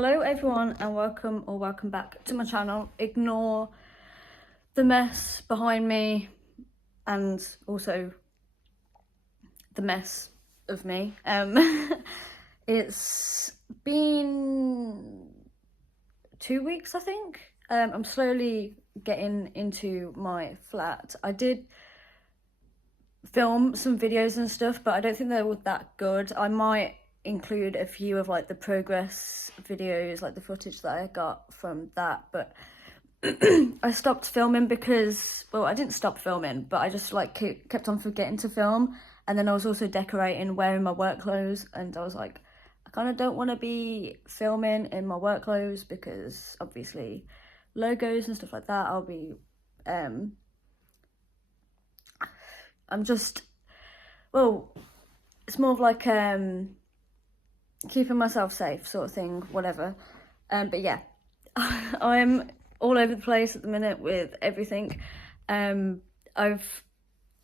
Hello everyone and welcome back to my channel. Ignore the mess behind me and also the mess of me. It's been 2 weeks, I think. I'm slowly getting into my flat. I did film some videos and stuff, but I don't think they were that good. I might include a few of like the progress videos, like the footage that I got from that, but I stopped filming because, well, I didn't stop filming, but I just like kept on forgetting to film. And then I was also decorating, wearing my work clothes, and I was like, I kind of don't want to be filming in my work clothes because obviously logos and stuff like that, I'll be I'm just, well, it's more of like keeping myself safe sort of thing, whatever. But yeah, I'm all over the place at the minute with everything. I've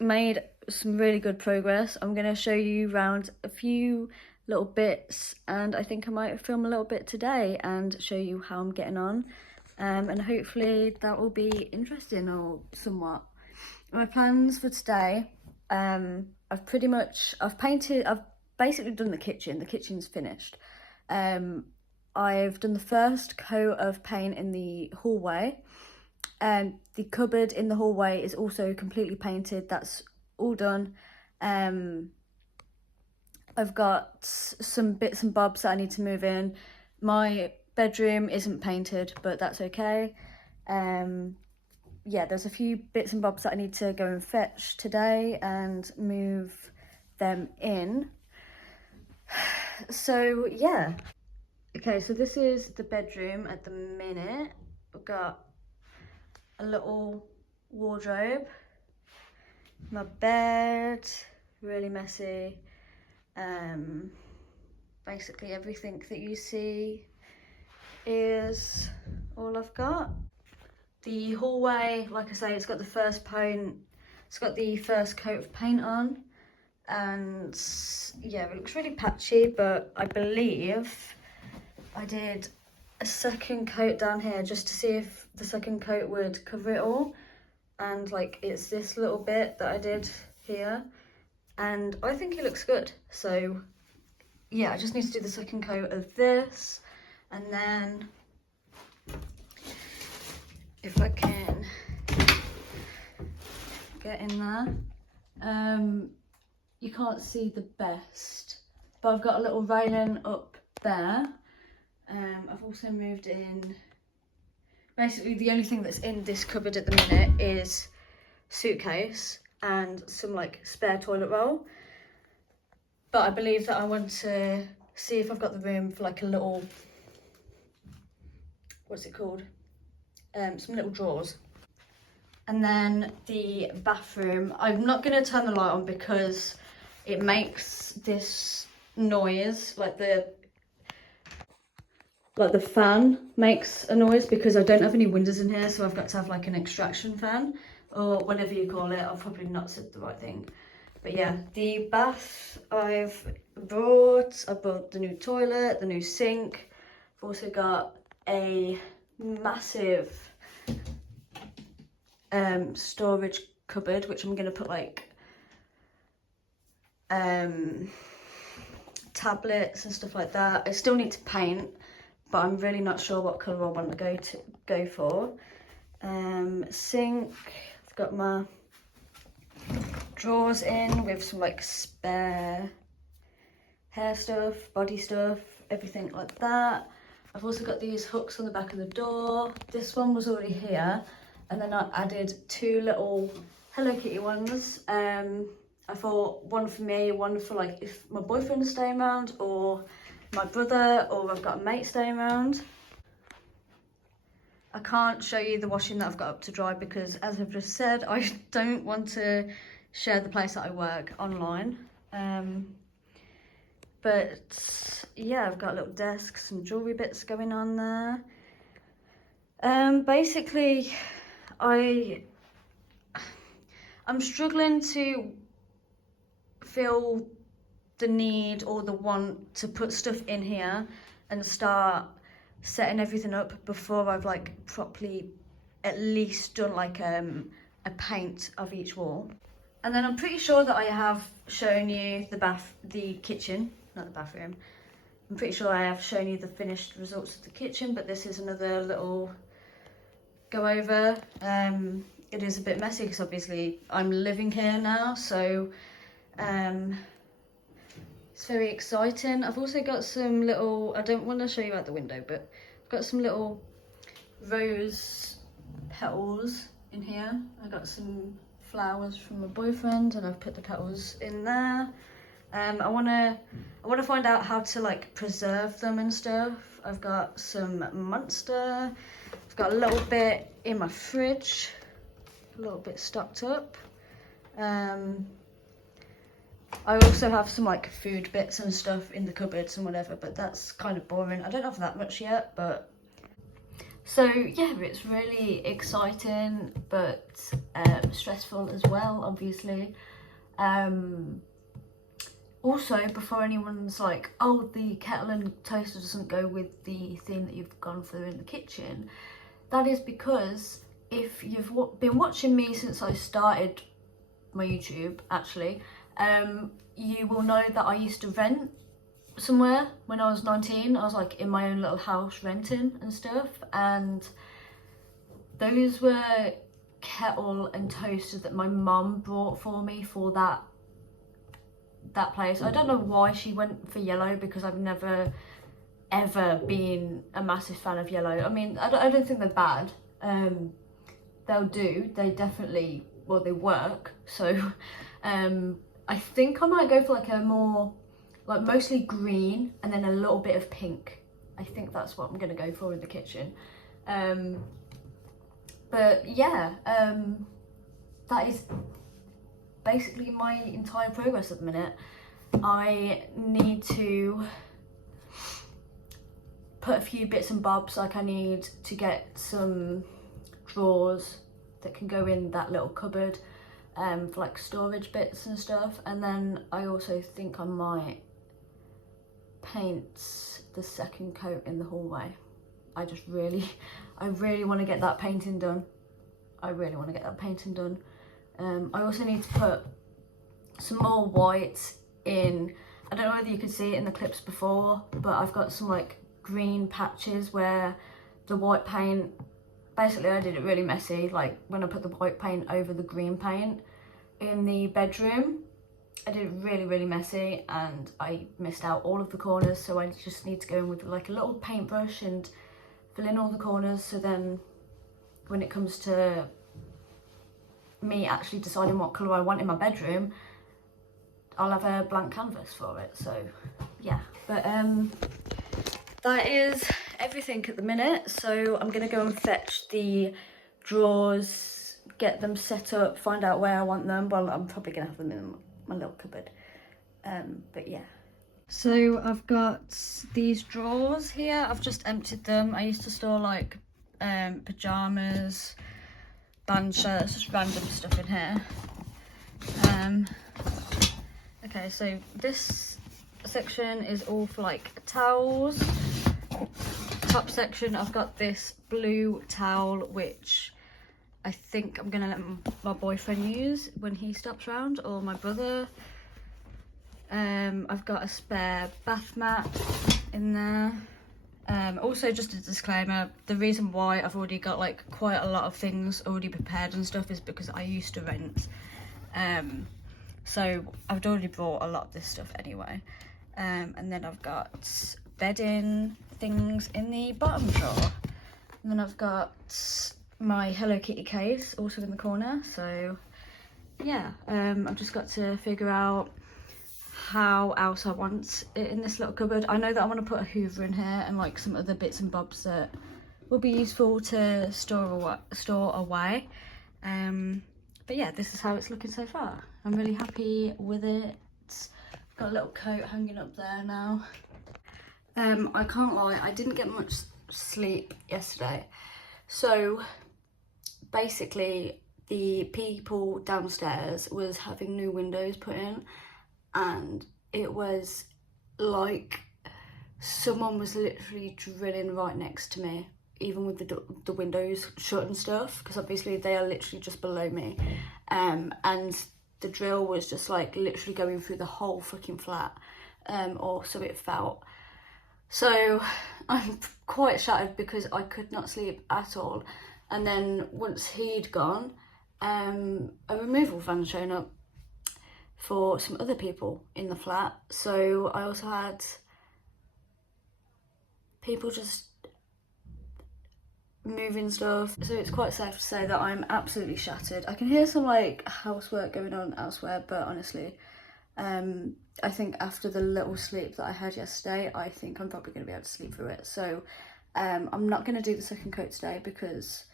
made some really good progress. I'm going to show you around a few little bits, and I think I might film a little bit today and show you how I'm getting on. And hopefully that will be interesting or somewhat. My plans for today, I've basically done the kitchen. The kitchen's finished. I've done the first coat of paint in the hallway. The cupboard in the hallway is also completely painted. That's all done. I've got some bits and bobs that I need to move in. My bedroom isn't painted, but that's okay. Yeah, there's a few bits and bobs that I need to go and fetch today and move them in. So yeah. Okay, so this is the bedroom at the minute. We've got a little wardrobe, my bed, really messy. Basically everything that you see is all I've got. The hallway, like I say, it's got the first coat of paint on, and yeah, it looks really patchy, but I believe I did a second coat down here just to see if the second coat would cover it all, and like it's this little bit that I did here, and I think it looks good. So yeah, I just need to do the second coat of this, and then if I can get in there. You can't see the best, but I've got a little railing up there. I've also moved in, basically the only thing that's in this cupboard at the minute is suitcase and some like spare toilet roll, but I believe that I want to see if I've got the room for like a little, what's it called, some little drawers. And then the bathroom, I'm not going to turn the light on because it makes this noise, like the fan makes a noise because I don't have any windows in here, so I've got to have like an extraction fan or whatever you call it. I've probably not said the right thing. But yeah, the bath I bought the new toilet, the new sink. I've also got a massive storage cupboard, which I'm going to put like tablets and stuff like that. I still need to paint, but I'm really not sure what colour I want to go for. Sink, I've got my drawers in with some like spare hair stuff, body stuff, everything like that. I've also got these hooks on the back of the door. This one was already here, and then I added two little Hello Kitty ones. I thought one for me, one for like if my boyfriend is staying around, or my brother, or I've got a mate staying around. I can't show you the washing that I've got up to dry because, as I've just said, I don't want to share the place that I work online. But yeah, I've got a little desk, some jewellery bits going on there. Basically, I'm struggling to feel the need or the want to put stuff in here and start setting everything up before I've like properly at least done like a paint of each wall. And then I'm pretty sure that I have shown you the kitchen, not the bathroom. I'm pretty sure I have shown you the finished results of the kitchen, but this is another little go over. It is a bit messy because obviously I'm living here now, so it's very exciting. I've also got some little, I don't want to show you out the window, but I've got some little rose petals in here. I got some flowers from my boyfriend and I've put the petals in there. I want to find out how to like preserve them and stuff. I've got some Monster. I've got a little bit in my fridge, a little bit stocked up. I also have some like food bits and stuff in the cupboards and whatever, but that's kind of boring. I don't have that much yet, but so yeah, it's really exciting but stressful as well, obviously. Also, before anyone's like, oh, the kettle and toaster doesn't go with the thing that you've gone through in the kitchen, that is because if you've been watching me since I started my YouTube, actually, you will know that I used to rent somewhere when I was 19. I was like in my own little house renting and stuff, and those were kettle and toasters that my mum brought for me for that place. I don't know why she went for yellow, because I've never ever been a massive fan of yellow. I mean, I don't think they're bad. They'll do, they definitely, well, they work, so I think I might go for like a more, like mostly green and then a little bit of pink. I think that's what I'm gonna go for in the kitchen. But yeah, that is basically my entire progress at the minute. I need to put a few bits and bobs, like I need to get some drawers that can go in that little cupboard for like storage bits and stuff, and then I also think I might paint the second coat in the hallway. I really want to get that painting done. I also need to put some more white in. I don't know whether you could see it in the clips before, but I've got some like green patches where the white paint, basically I did it really messy, like when I put the white paint over the green paint in the bedroom, I did it really messy and I missed out all of the corners, so I just need to go in with like a little paintbrush and fill in all the corners, so then when it comes to me actually deciding what colour I want in my bedroom, I'll have a blank canvas for it. So yeah, but that is everything at the minute. So I'm gonna go and fetch the drawers, get them set up, find out where I want them. Well, I'm probably gonna have them in my little cupboard, but yeah. So I've got these drawers here. I've just emptied them. I used to store like pajamas, band shirts, just random stuff in here. Okay, so this section is all for like towels. Top section, I've got this blue towel, which I think I'm gonna let my boyfriend use when he stops round, or my brother. I've got a spare bath mat in there. Also, just a disclaimer, the reason why I've already got like quite a lot of things already prepared and stuff is because I used to rent. So I've already brought a lot of this stuff anyway. And then I've got bedding things in the bottom drawer. And then I've got my Hello Kitty case also in the corner. So yeah, I've just got to figure out how else I want it in this little cupboard. I know that I want to put a Hoover in here and like some other bits and bobs that will be useful to store away. But yeah, this is how it's looking so far. I'm really happy with it. Got a little coat hanging up there now. I can't lie, I didn't get much sleep yesterday. So basically the people downstairs was having new windows put in, and it was like someone was literally drilling right next to me, even with the windows shut and stuff, because obviously they are literally just below me, and the drill was just like literally going through the whole fucking flat, or so it felt. So I'm quite shattered because I could not sleep at all. And then once he'd gone, a removal van shown up for some other people in the flat. So I also had people just moving stuff. So it's quite safe to say that I'm absolutely shattered. I can hear some like housework going on elsewhere, but honestly, I think after the little sleep that I had yesterday, I think I'm probably going to be able to sleep through it. So I'm not going to do the second coat today because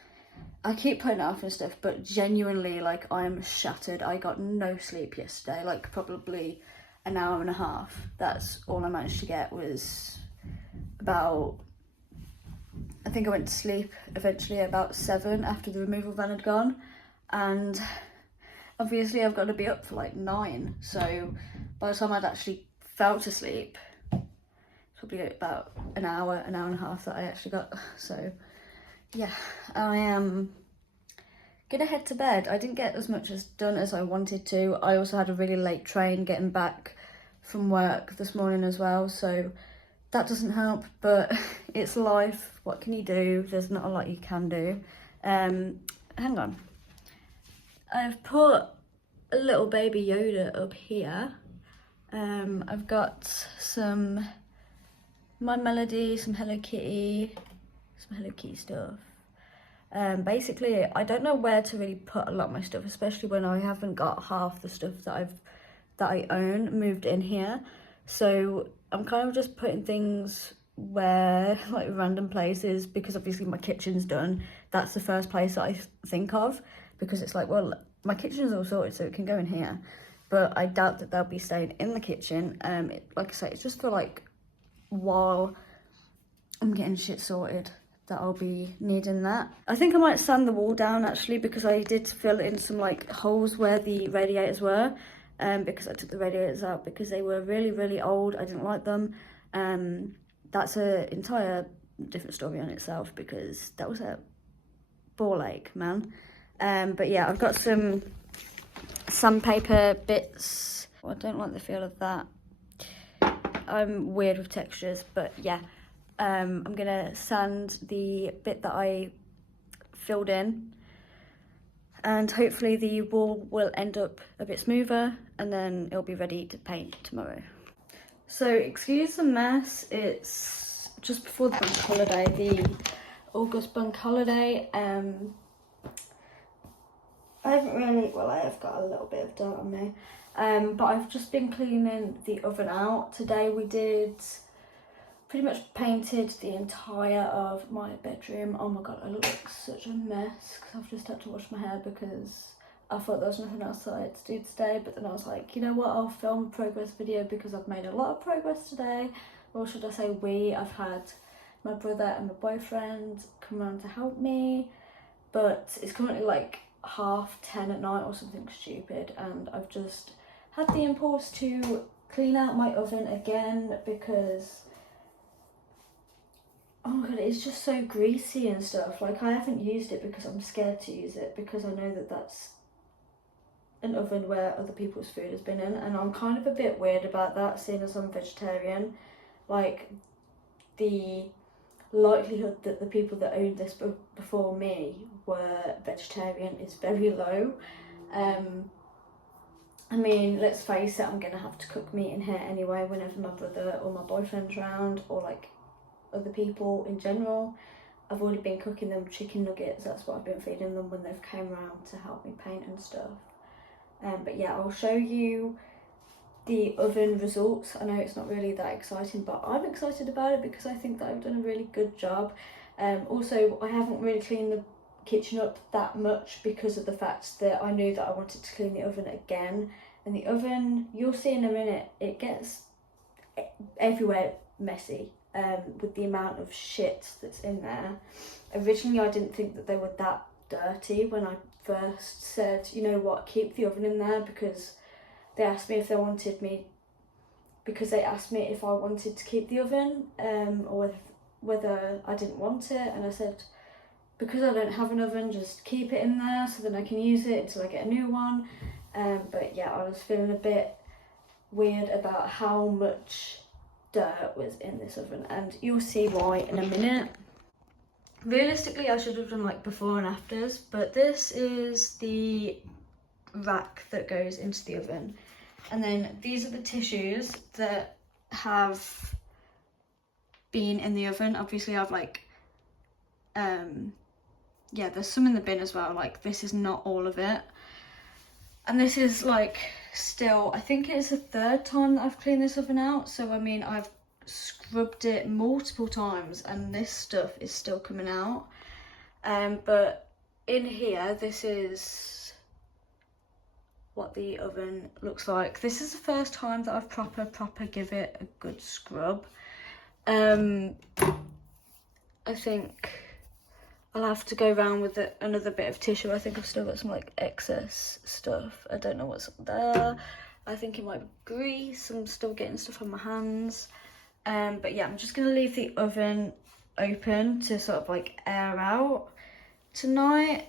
I keep putting it off and stuff, but genuinely, like, I'm shattered. I got no sleep yesterday, like probably an hour and a half. That's all I managed to get was about, I think I went to sleep eventually about 7 after the removal van had gone, and obviously I've got to be up for like 9, so by the time I'd actually fell to sleep, it's probably about an hour and a half that I actually got. So yeah, I am gonna head to bed. I didn't get as much as done as I wanted to. I also had a really late train getting back from work this morning as well, so that doesn't help, but it's life. What can you do? There's not a lot you can do. Hang on. I've put a little baby Yoda up here. I've got some My Melody, some Hello Kitty stuff. Basically, I don't know where to really put a lot of my stuff, especially when I haven't got half the stuff that I own moved in here. So I'm kind of just putting things where, like, random places, because obviously my kitchen's done. That's the first place that I think of, because it's like, well, my kitchen's all sorted, so it can go in here. But I doubt that they'll be staying in the kitchen. Like I say, it's just for like while I'm getting shit sorted that I'll be needing that. I think I might sand the wall down actually, because I did fill in some like holes where the radiators were, because I took the radiators out because they were really, really old. I didn't like them. That's an entire different story on itself, because that was a ball ache, man. But yeah, I've got some sandpaper bits. I don't like the feel of that. I'm weird with textures, but yeah. I'm gonna sand the bit that I filled in, and hopefully the wall will end up a bit smoother, and then it'll be ready to paint tomorrow. So excuse the mess, it's just before the bank holiday, the August bank holiday. I haven't really, well, I have got a little bit of dirt on me, but I've just been cleaning the oven out. Today we did pretty much painted the entire of my bedroom. Oh my god, I look like such a mess because I've just had to wash my hair because I thought there was nothing else that I had to do today, but then I was like, you know what, I'll film a progress video because I've made a lot of progress today. Or should I say I've had my brother and my boyfriend come around to help me, but it's currently like 10:30 at night or something stupid, and I've just had the impulse to clean out my oven again because, oh my god, it's just so greasy and stuff. Like, I haven't used it because I'm scared to use it, because I know that that's an oven where other people's food has been in, and I'm kind of a bit weird about that, seeing as I'm vegetarian. Like, the likelihood that the people that owned this before me were vegetarian is very low. I mean, let's face it, I'm gonna have to cook meat in here anyway whenever my brother or my boyfriend's around, or like other people in general. I've already been cooking them chicken nuggets. That's what I've been feeding them when they've came around to help me paint and stuff. But yeah, I'll show you the oven results. I know it's not really that exciting, but I'm excited about it because I think that I've done a really good job. Also, I haven't really cleaned the kitchen up that much because of the fact that I knew that I wanted to clean the oven again. And the oven, you'll see in a minute, it gets everywhere messy. With the amount of shit that's in there. Originally I didn't think that they were that dirty when I first said, you know what, keep the oven in there, because they asked me if they wanted me because they asked me if I wanted to keep the oven or whether I didn't want it, and I said because I don't have an oven, just keep it in there so then I can use it until I get a new one. But yeah, I was feeling a bit weird about how much dirt was in this oven, and you'll see why in a minute. Realistically, I should have done like before and afters, but this is the rack that goes into the oven, and then these are the tissues that have been in the oven. Obviously I've like yeah, there's some in the bin as well, like this is not all of it, and this is like still, I think it's the third time that I've cleaned this oven out, so I mean I've scrubbed it multiple times and this stuff is still coming out. But in here, this is what the oven looks like. This is the first time that I've proper give it a good scrub. I think I'll have to go around with another bit of tissue. I think I've still got some like excess stuff. I don't know what's up there. I think it might be grease. I'm still getting stuff on my hands. But yeah, I'm just gonna leave the oven open to sort of like air out tonight.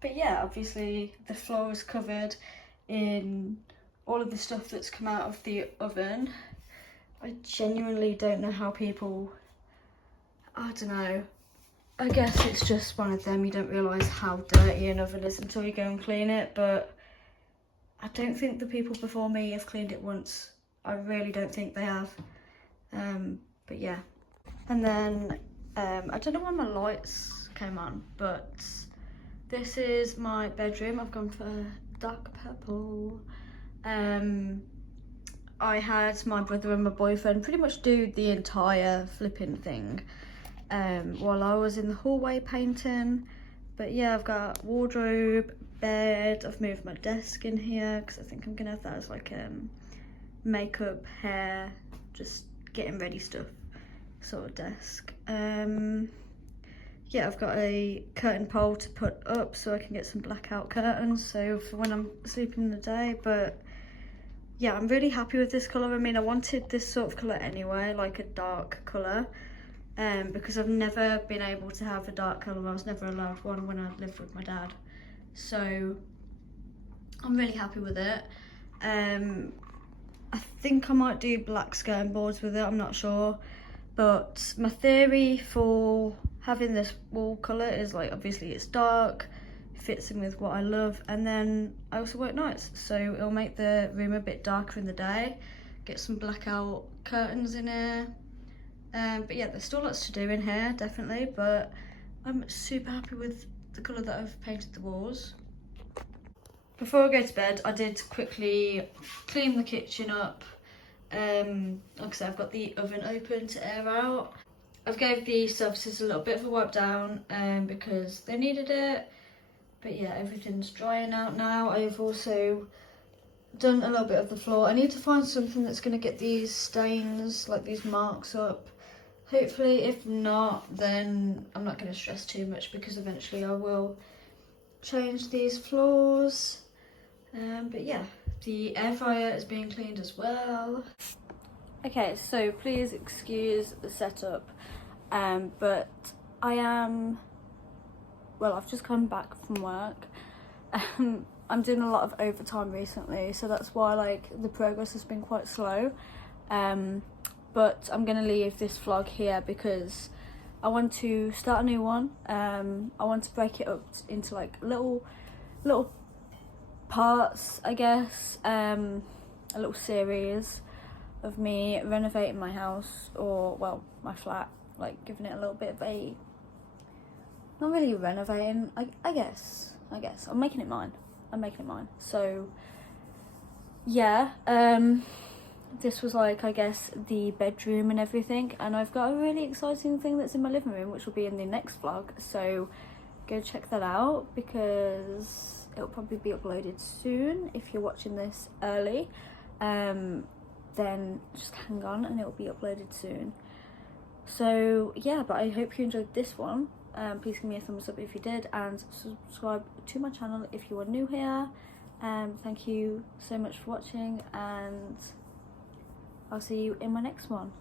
But yeah, obviously the floor is covered in all of the stuff that's come out of the oven. I genuinely don't know how people, I don't know, I guess it's just one of them, you don't realise how dirty an oven is until you go and clean it, but I don't think the people before me have cleaned it once. I really don't think they have. But yeah. And then, I don't know why my lights came on, but this is my bedroom. I've gone for dark purple. I had my brother and my boyfriend pretty much do the entire flipping thing while I was in the hallway painting. But yeah, I've got wardrobe, bed, I've moved my desk in here because I think I'm gonna have that as like makeup, hair, just getting ready stuff sort of desk. Yeah, I've got a curtain pole to put up so I can get some blackout curtains, so for when I'm sleeping in the day. But yeah, I'm really happy with this colour. I mean, I wanted this sort of colour anyway, like a dark colour, because I've never been able to have a dark colour. I was never allowed one when I lived with my dad. So I'm really happy with it. I think I might do black skirting boards with it, I'm not sure. But my theory for having this wall colour is like, obviously it's dark, fits in with what I love, and then I also work nights, so it'll make the room a bit darker in the day, get some blackout curtains in here. But yeah, there's still lots to do in here, definitely, but I'm super happy with the colour that I've painted the walls. Before I go to bed, I did quickly clean the kitchen up. Like I said, I've got the oven open to air out. I've gave the surfaces a little bit of a wipe down because they needed it. But yeah, everything's drying out now. I've also done a little bit of the floor. I need to find something that's going to get these stains, like these marks up. Hopefully, if not, then I'm not going to stress too much because eventually I will change these floors. But yeah, the air fryer is being cleaned as well. Okay, so please excuse the setup, but I am, well, I've just come back from work. I'm doing a lot of overtime recently, so that's why like the progress has been quite slow. But I'm gonna leave this vlog here because I want to start a new one. I want to break it up into like little parts, I guess, a little series of me renovating my house, or well, my flat, like giving it a little bit of a, not really renovating, I guess I'm making it mine. So yeah, this was like, I guess, the bedroom and everything, and I've got a really exciting thing that's in my living room which will be in the next vlog, so go check that out because it'll probably be uploaded soon. If you're watching this early, then just hang on and it'll be uploaded soon. So yeah, but I hope you enjoyed this one. Please give me a thumbs up if you did, and subscribe to my channel if you are new here. Thank you so much for watching, and I'll see you in my next one.